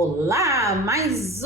Olá, mais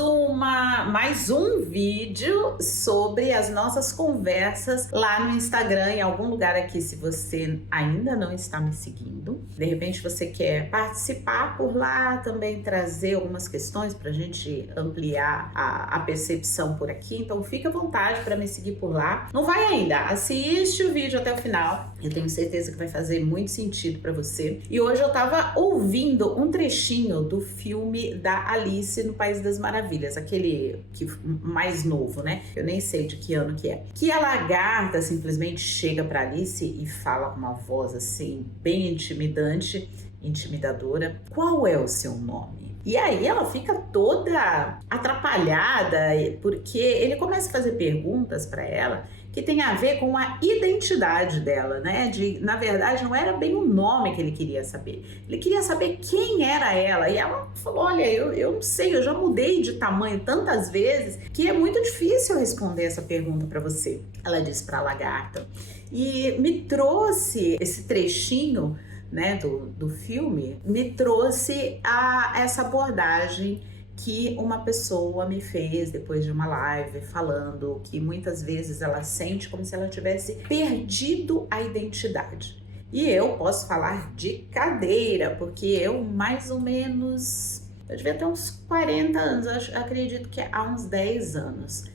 um vídeo sobre as nossas conversas lá no Instagram, em algum lugar aqui. Se você ainda não está me seguindo, de repente você quer participar por lá, também trazer algumas questões para a gente ampliar a percepção por aqui, então fica à vontade para me seguir por lá. Não vai ainda, assiste o vídeo até o final, eu tenho certeza que vai fazer muito sentido para você. E hoje eu tava ouvindo um trechinho do filme da Alice no País das Maravilhas, aquele que mais novo, né? Eu nem sei de que ano que é. Que a lagarta simplesmente chega pra Alice e fala com uma voz assim, bem intimidante, intimidadora: qual é o seu nome? E aí ela fica toda atrapalhada, porque ele começa a fazer perguntas pra ela que tem a ver com a identidade dela, né? Na verdade, não era bem o nome que ele queria saber. Ele queria saber quem era ela. E ela falou: olha, eu não sei, eu já mudei de tamanho tantas vezes que é muito difícil responder essa pergunta para você. Ela disse para a lagarta. E me trouxe esse trechinho, né, do filme, me trouxe a essa abordagem que uma pessoa me fez depois de uma live, falando que muitas vezes ela sente como se ela tivesse perdido a identidade. E eu posso falar de cadeira, porque eu mais ou menos, eu devia ter uns 40 anos, eu acredito que há uns 10 anos.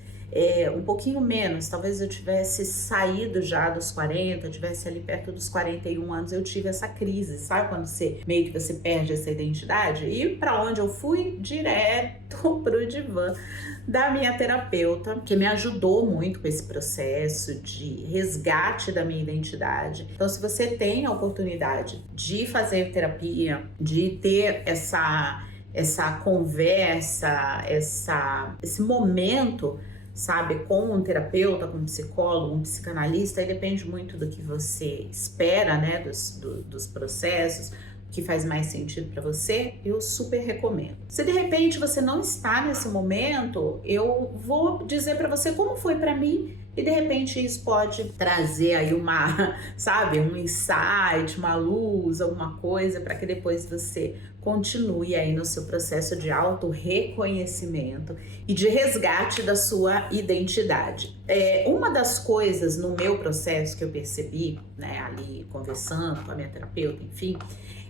Um pouquinho menos, talvez eu tivesse saído já dos 40, tivesse ali perto dos 41 anos, eu tive essa crise, sabe? Quando você meio que você perde essa identidade. E para onde eu fui? Direto pro divã da minha terapeuta, que me ajudou muito com esse processo de resgate da minha identidade. Então, se você tem a oportunidade de fazer terapia, de ter essa conversa, esse momento, sabe, com um terapeuta, com um psicólogo, um psicanalista, aí depende muito do que você espera, né, dos processos, o que faz mais sentido para você, eu super recomendo. Se de repente você não está nesse momento, eu vou dizer para você como foi para mim, e de repente isso pode trazer aí sabe, um insight, uma luz, alguma coisa, para que depois você continue aí no seu processo de auto-reconhecimento e de resgate da sua identidade. Uma das coisas no meu processo que eu percebi, né, ali conversando com a minha terapeuta, enfim,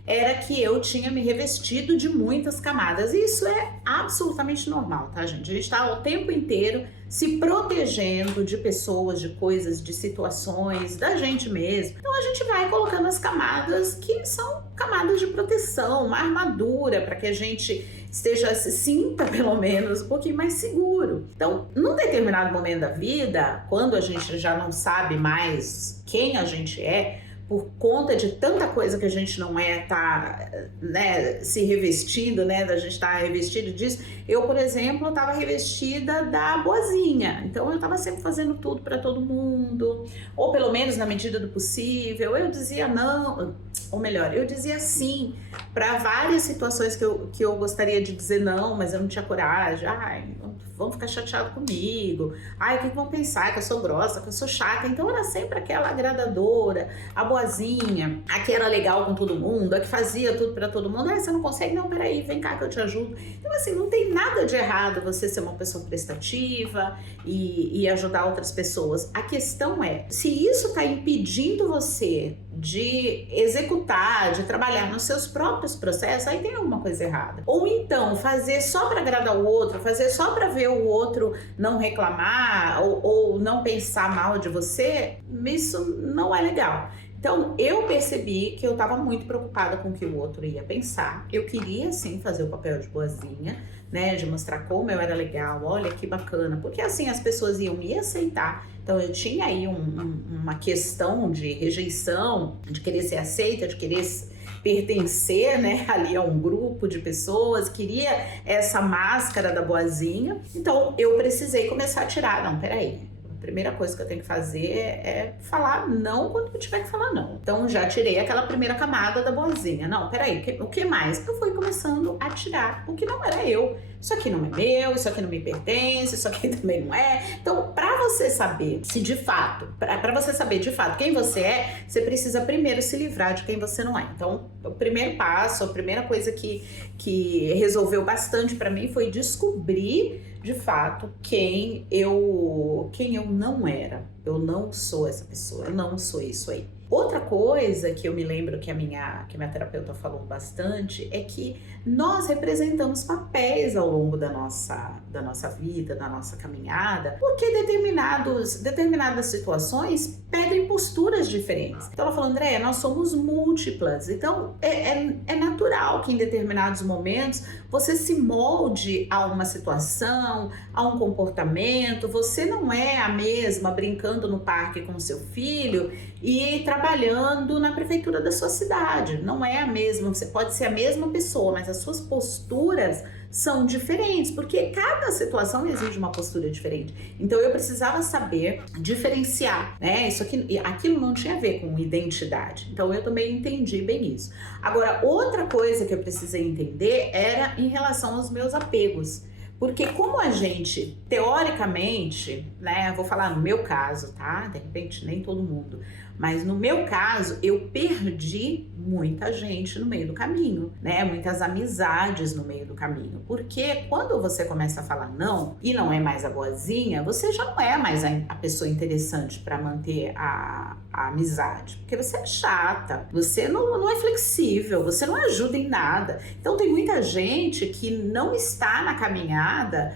era que eu tinha me revestido de muitas camadas. E isso é absolutamente normal, tá, gente? A gente tá o tempo inteiro se protegendo de pessoas, de coisas, de situações, da gente mesmo. Então a gente vai colocando as camadas que são camadas de proteção, uma armadura para que a gente se sinta pelo menos um pouquinho mais seguro. Então, num determinado momento da vida, quando a gente já não sabe mais quem a gente é, por conta de tanta coisa que a gente não né, se revestindo, né, da gente estar revestido disso. Eu, por exemplo, estava revestida da boazinha, então eu estava sempre fazendo tudo para todo mundo, ou pelo menos na medida do possível. Eu dizia não, ou melhor, eu dizia sim para várias situações que eu gostaria de dizer não, mas eu não tinha coragem. Ai, vão ficar chateados comigo. Ai, o que vão pensar? Que eu sou grossa, que eu sou chata. Então era sempre aquela agradadora, a boazinha, a que era legal com todo mundo, a que fazia tudo pra todo mundo. Você não consegue? Não, peraí, vem cá que eu te ajudo. Então assim, não tem nada de errado você ser uma pessoa prestativa e ajudar outras pessoas. A questão é, se isso tá impedindo você de executar, de trabalhar nos seus próprios processos, aí tem alguma coisa errada. Ou então, fazer só para agradar o outro, fazer só para ver o outro não reclamar ou não pensar mal de você, isso não é legal. Então, eu percebi que eu estava muito preocupada com o que o outro ia pensar. Eu queria, sim, fazer o papel de boazinha, né, de mostrar como eu era legal, olha que bacana, porque assim as pessoas iam me aceitar. Então, eu tinha aí uma questão de rejeição, de querer ser aceita, de querer pertencer, né, ali a um grupo de pessoas, queria essa máscara da boazinha. Então, eu precisei começar a tirar. Não, peraí. A primeira coisa que eu tenho que fazer é falar não quando eu tiver que falar não. Então já tirei aquela primeira camada da boazinha. Não, peraí, o que mais? Eu fui começando a tirar o que não era eu. isso aqui não é meu, isso aqui não me pertence, isso aqui também não é. Então, para você saber se de fato, para você saber de fato quem você é, você precisa primeiro se livrar de quem você não é. Então, o primeiro passo, a primeira coisa que resolveu bastante para mim foi descobrir de fato quem eu não era. Eu não sou essa pessoa, eu não sou isso aí. Outra coisa que eu me lembro que a minha terapeuta falou bastante é que nós representamos papéis ao longo da nossa vida, da nossa caminhada, porque determinadas situações pedem posturas diferentes. Então ela falou, Andréia, nós somos múltiplas, então é natural que em determinados momentos você se molde a uma situação, a um comportamento. Você não é a mesma brincando no parque com o seu filho e trabalhando na prefeitura da sua cidade. Não é a mesma, você pode ser a mesma pessoa, mas as suas posturas são diferentes, porque cada situação exige uma postura diferente. Então eu precisava saber diferenciar, né? Aquilo não tinha a ver com identidade. Então eu também entendi bem isso. Agora, outra coisa que eu precisei entender era em relação aos meus apegos. Porque como a gente, teoricamente, né, vou falar no meu caso, tá? De repente nem todo mundo, mas no meu caso, eu perdi muita gente no meio do caminho, né? Muitas amizades no meio do caminho. Porque quando você começa a falar não, e não é mais a boazinha, você já não é mais a pessoa interessante para manter a amizade. Porque você é chata, você não é flexível, você não ajuda em nada. Então tem muita gente que não está na caminhada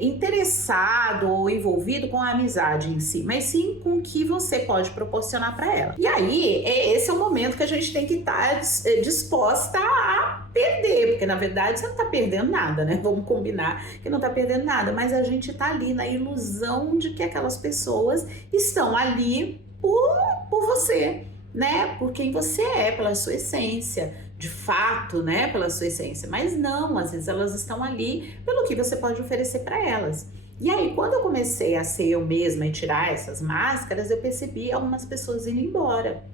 interessado ou envolvido com a amizade em si, mas sim com o que você pode proporcionar para ela. E aí, esse é o momento que a gente tem que estar disposta a perder, porque na verdade você não tá perdendo nada, né? Vamos combinar que não tá perdendo nada, mas a gente tá ali na ilusão de que aquelas pessoas estão ali por você, né? Por quem você é, pela sua essência, de fato, né? Pela sua essência. Mas não, às vezes elas estão ali pelo que você pode oferecer para elas. E aí, quando eu comecei a ser eu mesma e tirar essas máscaras, eu percebi algumas pessoas indo embora.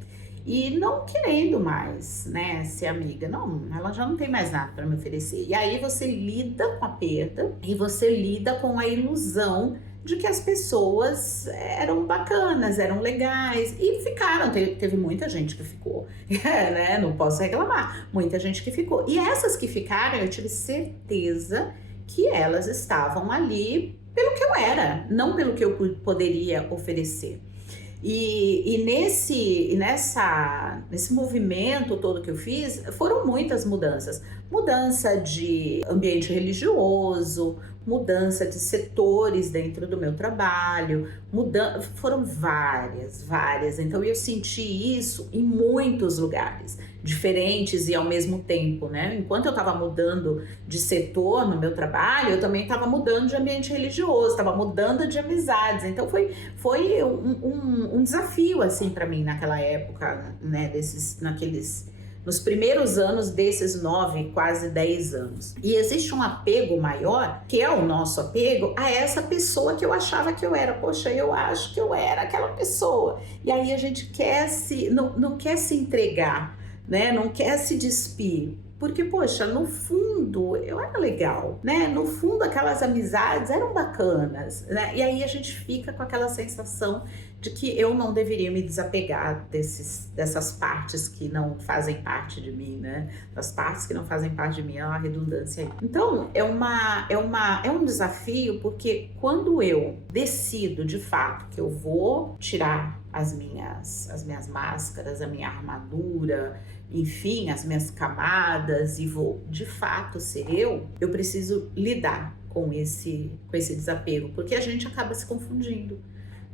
E não querendo mais, né, ser amiga. Não, ela já não tem mais nada para me oferecer. E aí você lida com a perda e você lida com a ilusão de que as pessoas eram bacanas, eram legais e ficaram. Teve muita gente que ficou, né? Não posso reclamar. Muita gente que ficou. E essas que ficaram, eu tive certeza que elas estavam ali pelo que eu era, não pelo que eu poderia oferecer. E nesse movimento todo que eu fiz, foram muitas mudanças. Mudança de ambiente religioso, mudança de setores dentro do meu trabalho, foram várias. Então eu senti isso em muitos lugares, diferentes e ao mesmo tempo, né? Enquanto eu estava mudando de setor no meu trabalho, eu também estava mudando de ambiente religioso, estava mudando de amizades. Então foi um desafio assim para mim naquela época, né? Nos primeiros anos desses 9, quase 10 anos. E existe um apego maior, que é o nosso apego, a essa pessoa que eu achava que eu era. Poxa, eu acho que eu era aquela pessoa. E aí a gente não quer se entregar, né? Não quer se despir. Porque, poxa, no fundo eu era legal, né? No fundo aquelas amizades eram bacanas, né? E aí a gente fica com aquela sensação de que eu não deveria me desapegar dessas partes que não fazem parte de mim, né? Das partes que não fazem parte de mim, é uma redundância aí. Então, é um desafio, porque quando eu decido de fato que eu vou tirar as minhas máscaras, a minha armadura, enfim, as minhas camadas e vou de fato ser eu preciso lidar com esse desapego, porque a gente acaba se confundindo,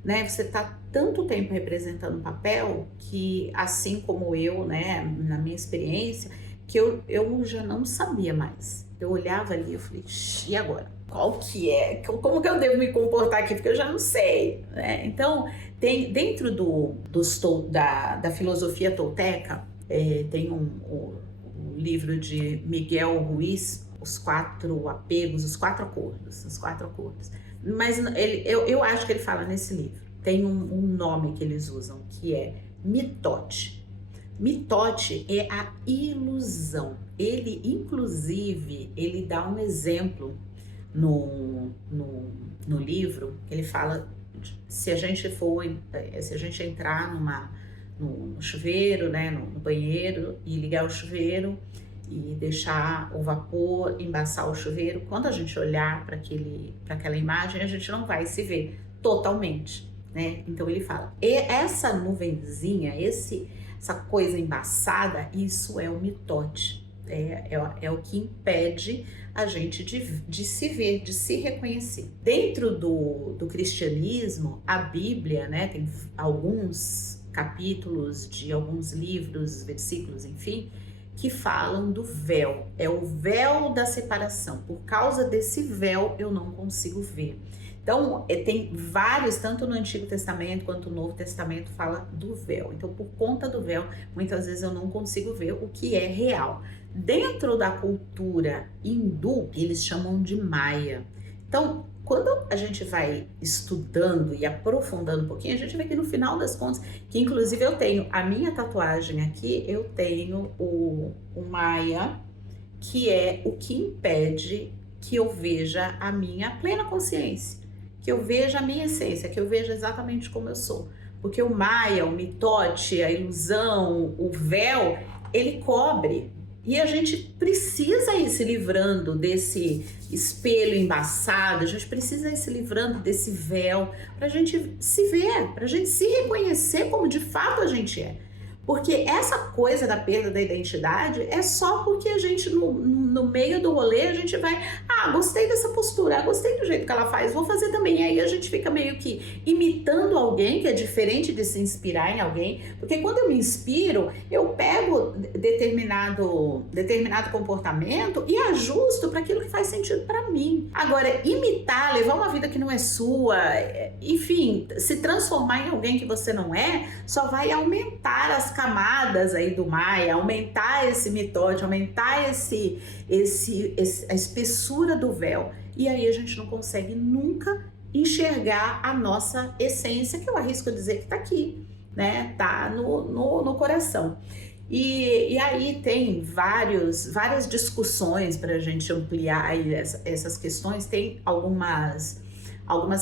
né? Você tá tanto tempo representando um papel que, assim como eu, né, na minha experiência, que eu já não sabia mais. Eu olhava ali e falei, e agora? Qual que é? Como que eu devo me comportar aqui? Porque eu já não sei, né? Então, tem dentro da filosofia tolteca, tem um livro de Miguel Ruiz, Os Quatro Apegos, os quatro acordos. Mas eu acho que ele fala nesse livro, tem um nome que eles usam, que é mitote. Mitote é a ilusão. ele inclusive, ele dá um exemplo no livro, que ele fala, se a gente entrar no chuveiro, né, no banheiro e ligar o chuveiro e deixar o vapor embaçar o chuveiro, quando a gente olhar para aquela imagem, a gente não vai se ver totalmente, né? Então ele fala, e essa nuvenzinha, essa coisa embaçada, isso é o mitote, é o que impede a gente de se ver, de se reconhecer. Dentro do cristianismo, a Bíblia, né, tem alguns capítulos de alguns livros, versículos, enfim, que falam do véu. É o véu da separação. Por causa desse véu, eu não consigo ver. Então, tem vários, tanto no Antigo Testamento quanto no Novo Testamento, fala do véu. Então, por conta do véu, muitas vezes eu não consigo ver o que é real. Dentro da cultura hindu, eles chamam de Maya. Então, quando a gente vai estudando e aprofundando um pouquinho, a gente vê que no final das contas, que inclusive eu tenho a minha tatuagem aqui, eu tenho o Maya, que é o que impede que eu veja a minha plena consciência, que eu veja a minha essência, que eu veja exatamente como eu sou. Porque o Maya, o mitote, a ilusão, o véu, ele cobre. E a gente precisa ir se livrando desse espelho embaçado, a gente precisa ir se livrando desse véu para a gente se ver, para a gente se reconhecer como de fato a gente é. Porque essa coisa da perda da identidade é só porque a gente, no meio do rolê, a gente vai, gostei dessa postura, gostei do jeito que ela faz, vou fazer também. E aí a gente fica meio que imitando alguém, que é diferente de se inspirar em alguém. Porque quando eu me inspiro, eu pego determinado comportamento e ajusto para aquilo que faz sentido para mim. Agora, imitar, levar uma vida que não é sua, enfim, se transformar em alguém que você não é, só vai aumentar as camadas aí do Maya, aumentar esse mitote, aumentar a espessura do véu. E aí a gente não consegue nunca enxergar a nossa essência, que eu arrisco dizer que tá aqui, né? Tá no coração. E aí tem várias discussões para a gente ampliar aí essas questões. Tem algumas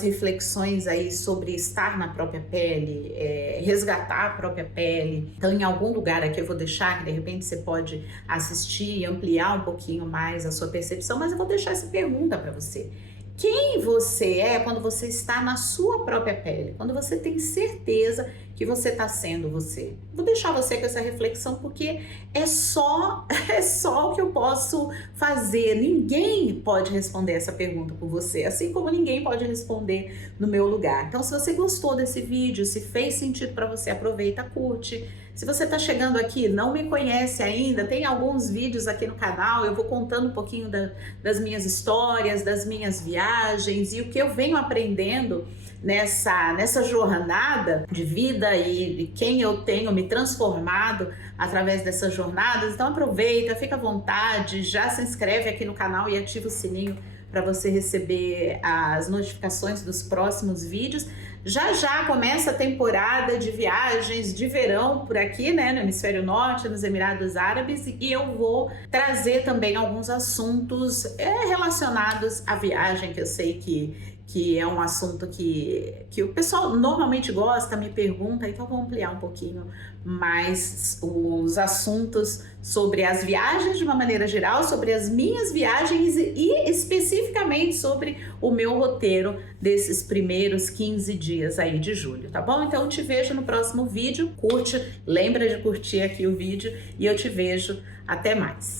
reflexões aí sobre estar na própria pele, resgatar a própria pele. Então, em algum lugar aqui eu vou deixar, que de repente você pode assistir e ampliar um pouquinho mais a sua percepção, mas eu vou deixar essa pergunta para você. Quem você é quando você está na sua própria pele? Quando você tem certeza que você está sendo você? Vou deixar você com essa reflexão porque é só o que eu posso fazer. Ninguém pode responder essa pergunta por você, assim como ninguém pode responder no meu lugar. Então, se você gostou desse vídeo, se fez sentido para você, aproveita, curte. Se você está chegando aqui, não me conhece ainda, tem alguns vídeos aqui no canal, eu vou contando um pouquinho das minhas histórias, das minhas viagens e o que eu venho aprendendo nessa jornada de vida e quem eu tenho me transformado através dessas jornadas. Então aproveita, fica à vontade, já se inscreve aqui no canal e ativa o sininho para você receber as notificações dos próximos vídeos. Já começa a temporada de viagens de verão por aqui, né, no Hemisfério Norte, nos Emirados Árabes, e eu vou trazer também alguns assuntos relacionados à viagem, que eu sei que é um assunto que o pessoal normalmente gosta, me pergunta, então vou ampliar um pouquinho mais os assuntos sobre as viagens de uma maneira geral, sobre as minhas viagens e especificamente sobre o meu roteiro desses primeiros 15 dias aí de julho, tá bom? Então eu te vejo no próximo vídeo, lembra de curtir aqui o vídeo e eu te vejo, até mais.